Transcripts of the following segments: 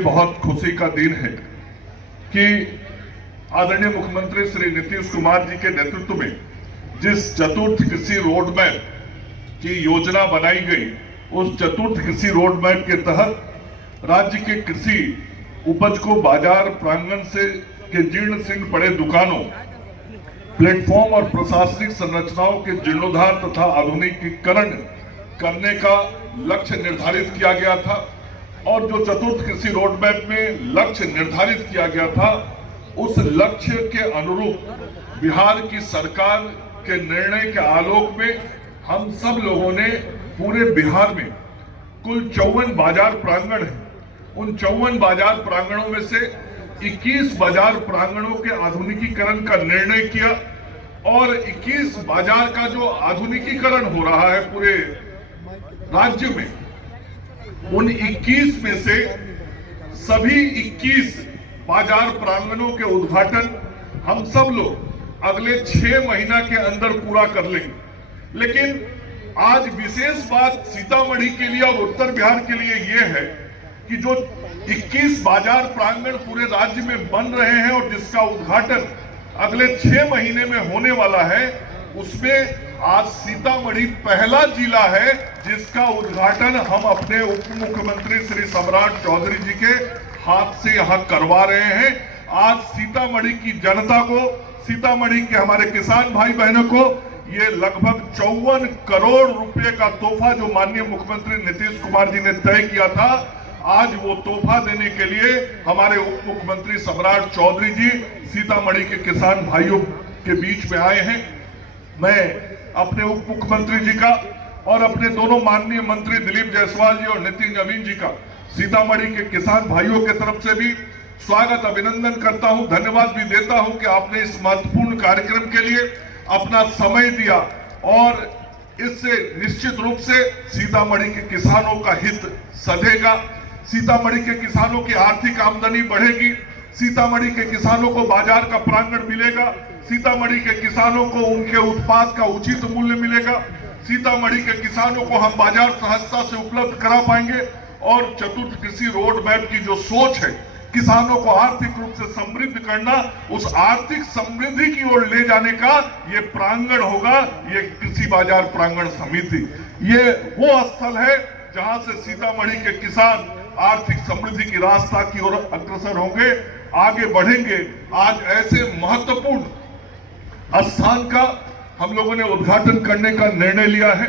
बहुत खुशी का दिन है कि आदरणीय मुख्यमंत्री श्री नीतीश कुमार जी के नेतृत्व में जिस चतुर्थ कृषि रोड मैप की योजना बनाई गई, उस चतुर्थ कृषि रोड मैप के तहत राज्य के कृषि उपज को बाजार प्रांगण से के जीर्ण शीर्ण पड़े दुकानों, प्लेटफॉर्म और प्रशासनिक संरचनाओं के जीर्णोद्धार तथा आधुनिकीकरण करने का लक्ष्य निर्धारित किया गया था। और जो चतुर्थ कृषि रोड मैप में लक्ष्य निर्धारित किया गया था, उस लक्ष्य के अनुरूप बिहार की सरकार के निर्णय के आलोक में हम सब लोगों ने पूरे बिहार में कुल 54 बाजार प्रांगण है। उन 54 बाजार प्रांगणों में से 21 बाजार प्रांगणों के आधुनिकीकरण का निर्णय किया और 21 बाजार का जो आधुनिकीकरण हो रहा है पूरे राज्य में, उन 21 में से सभी 21 बाजार प्रांगणों के उद्घाटन हम सब लोग अगले 6 महीना के अंदर पूरा कर लेंगे। लेकिन आज विशेष बात सीतामढ़ी के लिए और उत्तर बिहार के लिए यह है कि जो 21 बाजार प्रांगण पूरे राज्य में बन रहे हैं और जिसका उद्घाटन अगले 6 महीने में होने वाला है, उसमें आज सीतामढ़ी पहला जिला है जिसका उद्घाटन हम अपने उप मुख्यमंत्री श्री सम्राट चौधरी जी के हाथ से यहां करवा रहे हैं। आज सीतामढ़ी की जनता को, सीतामढ़ी के हमारे किसान भाई बहनों को ये लगभग 54 करोड़ रुपए का तोहफा जो माननीय मुख्यमंत्री नीतीश कुमार जी ने तय किया था, आज वो तोहफा देने के लिए हमारे उप मुख्यमंत्री सम्राट चौधरी जी सीतामढ़ी के किसान भाइयों के बीच में आए हैं। मैं अपने उप मुख्यमंत्री जी का और अपने दोनों माननीय मंत्री दिलीप जायसवाल जी और नितिन नवीन जी का सीतामढ़ी के किसान भाइयों के तरफ से भी स्वागत, अभिनंदन करता हूं, धन्यवाद भी देता हूं कि आपने इस महत्वपूर्ण कार्यक्रम के लिए अपना समय दिया और इससे निश्चित रूप से सीतामढ़ी के किसानों का हित सधेगा, सीतामढ़ी के किसानों की आर्थिक आमदनी बढ़ेगी, सीतामढ़ी के किसानों को बाजार का प्रांगण मिलेगा, सीतामढ़ी के किसानों को उनके उत्पाद का उचित मूल्य मिलेगा, सीतामढ़ी के किसानों को हम बाजार सहजता से उपलब्ध करा पाएंगे और चतुर्थ कृषि रोड मैप की जो सोच है किसानों को आर्थिक रूप से समृद्ध करना, उस आर्थिक समृद्धि की ओर ले जाने का ये प्रांगण होगा, ये कृषि बाजार प्रांगण समिति। ये वो स्थल है जहां से सीतामढ़ी के किसान आर्थिक समृद्धि की रास्ता की ओर अग्रसर होंगे, आगे बढ़ेंगे। आज ऐसे महत्वपूर्ण स्थान का हम लोगों ने उद्घाटन करने का निर्णय लिया है।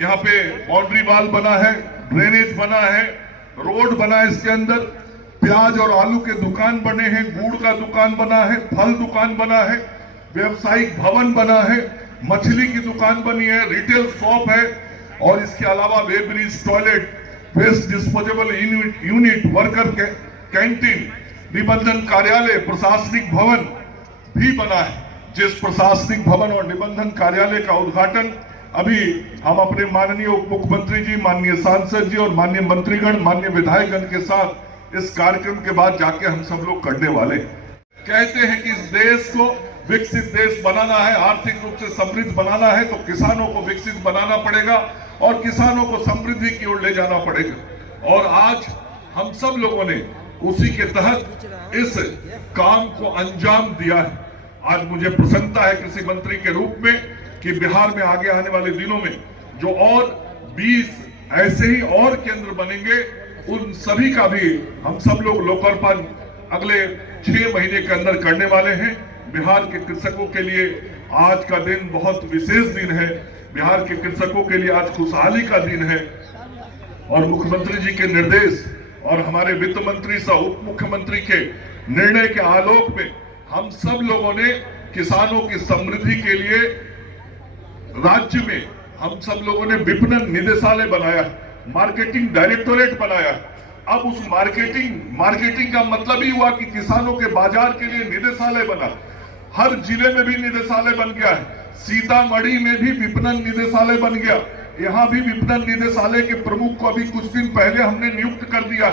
यहाँ पे बाउंड्री वॉल बना है, ड्रेनेज बना है, रोड बना है, इसके अंदर प्याज और आलू के दुकान बने हैं, गुड़ का दुकान बना है, फल दुकान बना है, व्यवसायिक भवन बना है, मछली की दुकान बनी है, रिटेल शॉप है और इसके अलावा weighbridge, toilet, waste disposable unit, worker canteen, निबंधन कार्यालय, प्रशासनिक भवन भी बना है। जिस प्रशासनिक भवन और निबंधन कार्यालय का उद्घाटन अभी हम अपने माननीय उप मुख्यमंत्री जी, माननीय सांसद जी और माननीय मंत्रीगण, माननीय विधायकगण के साथ इस कार्यक्रम के बाद जाके हम सब लोग करने वाले कहते हैं कि इस देश को विकसित देश बनाना है, आर्थिक रूप से समृद्ध बनाना है तो किसानों को विकसित बनाना पड़ेगा और किसानों को समृद्धि की ओर ले जाना पड़ेगा। और आज हम सब लोगों ने उसी के तहत इस काम को अंजाम दिया है। आज मुझे प्रसन्नता है कृषि मंत्री के रूप में कि बिहार में आगे आने वाले दिनों में जो और 20 ऐसे ही और केंद्र बनेंगे, उन सभी का भी हम सब लोग लोकार्पण अगले 6 महीने के अंदर करने वाले हैं। बिहार के कृषकों के लिए आज का दिन बहुत विशेष दिन है। बिहार के कृषकों के लिए आज खुशहाली का दिन है और मुख्यमंत्री जी के निर्देश और हमारे वित्त मंत्री सह उप मुख्यमंत्री के निर्णय के आलोक में हम सब लोगों ने किसानों की समृद्धि के लिए राज्य में हम सब लोगों ने विपणन निदेशालय बनाया, मार्केटिंग डायरेक्टोरेट बनाया। अब उस मार्केटिंग का मतलब ही हुआ कि किसानों के बाजार के लिए निदेशालय बना। हर जिले में भी निदेशालय बन गया है, सीतामढ़ी में भी विपणन निदेशालय बन गया। यहाँ भी विपणन निदेशालय के प्रमुख को अभी कुछ दिन पहले हमने नियुक्त कर दिया।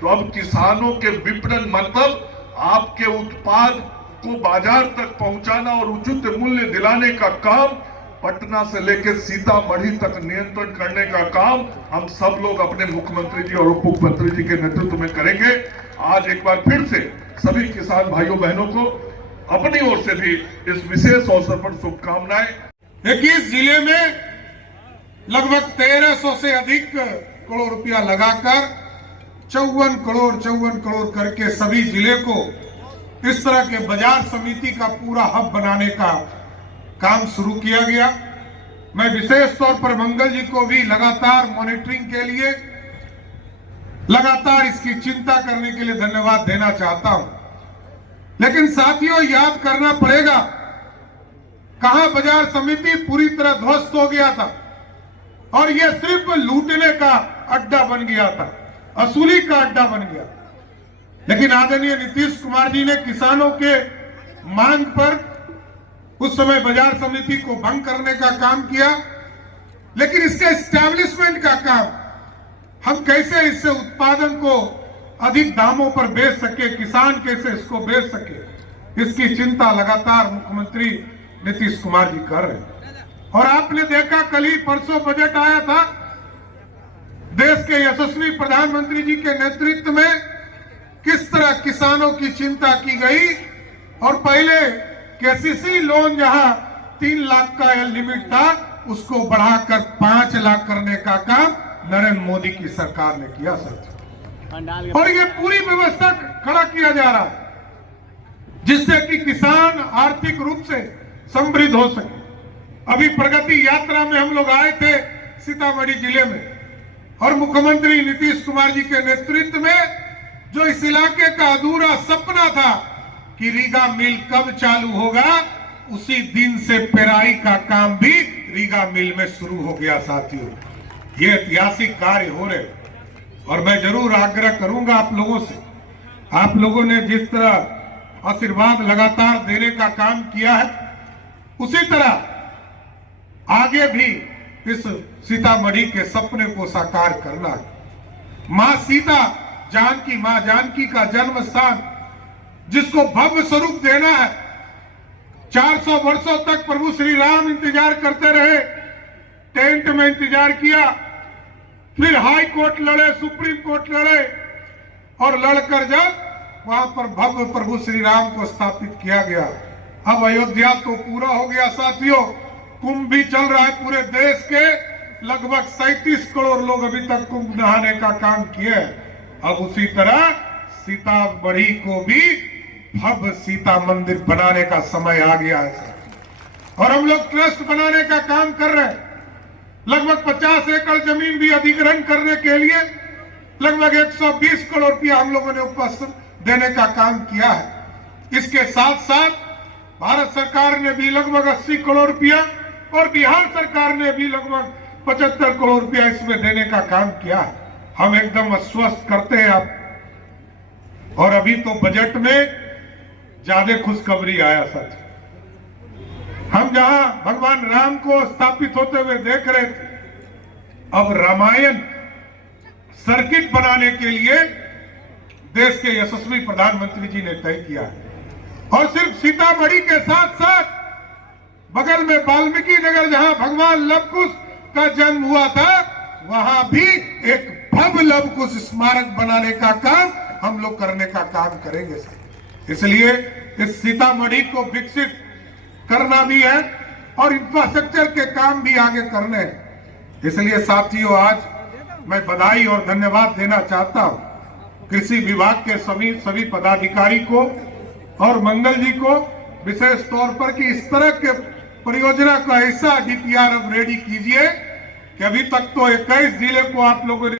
तो अब किसानों के विपणन मतलब आपके उत्पाद को बाजार तक पहुंचाना और उचित मूल्य दिलाने का काम, पटना से लेकर सीतामढ़ी तक नियंत्रण करने का काम हम सब लोग अपने मुख्यमंत्री जी और उप मुख्यमंत्री जी के नेतृत्व में करेंगे। आज एक बार फिर से सभी किसान भाइयों बहनों को अपनी ओर से भी इस विशेष अवसर पर शुभकामनाएं। 21 जिले में लगभग 1300 से अधिक करोड़ रुपया लगाकर 54 करोड़ करके सभी जिले को इस तरह के बाजार समिति का पूरा हब बनाने का काम शुरू किया गया। मैं विशेष तौर पर मंगल जी को भी लगातार मॉनिटरिंग के लिए, लगातार इसकी चिंता करने के लिए धन्यवाद देना चाहता हूं। लेकिन साथियों, याद करना पड़ेगा कहां बाजार समिति पूरी तरह ध्वस्त हो गया था और यह सिर्फ लूटने का अड्डा बन गया था, असूली का अड्डा बन गया। लेकिन आदरणीय नीतीश कुमार जी ने किसानों के मांग पर उस समय बाजार समिति को भंग करने का काम किया, लेकिन इसके एस्टैब्लिशमेंट का काम, हम कैसे इससे उत्पादन को अधिक दामों पर बेच सके, किसान कैसे इसको बेच सके, इसकी चिंता लगातार मुख्यमंत्री नीतीश कुमार जी कर रहे हैं। और आपने देखा कल ही परसों बजट आया था, देश के यशस्वी प्रधानमंत्री जी के नेतृत्व में किस तरह किसानों की चिंता की गई और पहले केसीसी लोन जहां 3 लाख का लिमिट था उसको बढ़ाकर 5 लाख करने का काम नरेंद्र मोदी की सरकार ने किया सर। और ये पूरी व्यवस्था खड़ा किया जा रहा है जिससे कि किसान आर्थिक रूप से समृद्ध हो सके। अभी प्रगति यात्रा में हम लोग आए थे सीतामढ़ी जिले में और मुख्यमंत्री नीतीश कुमार जी के नेतृत्व में जो इस इलाके का अधूरा सपना था कि रीगा मिल कब चालू होगा, उसी दिन से पेराई का काम भी रीगा मिल में शुरू हो गया। साथियों, ये ऐतिहासिक कार्य हो रहे और मैं जरूर आग्रह करूंगा आप लोगों से, आप लोगों ने जिस तरह आशीर्वाद लगातार देने का काम किया है उसी तरह आगे भी इस सीतामढ़ी के सपने को साकार करना है। मां सीता जानकी, मां जानकी का जन्म स्थान जिसको भव्य स्वरूप देना है। 400 वर्षों तक प्रभु श्री राम इंतजार करते रहे, टेंट में इंतजार किया, फिर हाई कोर्ट लड़े, सुप्रीम कोर्ट लड़े और लड़कर जब वहां पर भव्य प्रभु श्री राम को स्थापित किया गया। अब अयोध्या तो पूरा हो गया साथियों, कुंभ भी चल रहा है। पूरे देश के लगभग 37 करोड़ लोग अभी तक कुंभ नहाने का काम किए हैं। अब उसी तरह सीतामढ़ी को भी भव्य सीता मंदिर बनाने का समय आ गया है और हम लोग ट्रस्ट बनाने का काम कर रहे हैं। लगभग 50 एकड़ जमीन भी अधिग्रहण करने के लिए लगभग 120 करोड़ रुपया हम लोगों ने उपस्थित देने का काम किया है। इसके साथ साथ भारत सरकार ने भी लगभग 80 करोड़ रुपया और बिहार सरकार ने भी लगभग 75 करोड़ रुपया इसमें देने का काम किया है। हम एकदम आश्वस्त करते हैं आप। और अभी तो बजट में ज्यादा खुशखबरी आया सच। हम जहां भगवान राम को स्थापित होते हुए देख रहे थे, अब रामायण सर्किट बनाने के लिए देश के यशस्वी प्रधानमंत्री जी ने तय किया है। और सिर्फ सीतामढ़ी के साथ साथ बगल में वाल्मीकि नगर जहां भगवान लव कुश का जन्म हुआ था, वहां भी एक भव्य लव कुश स्मारक बनाने का काम हम लोग करने का काम करेंगे सर। इसलिए इस सीतामढ़ी को विकसित करना भी है और इंफ्रास्ट्रक्चर के काम भी आगे करने हैं। इसलिए साथियों, आज मैं बधाई और धन्यवाद देना चाहता हूं कृषि विभाग के सभी पदाधिकारी को और मंगल जी को विशेष तौर पर कि इस तरह के परियोजना का ऐसा डीपीआर अब रेडी कीजिए कि अभी तक तो 21 जिले को आप लोगों ने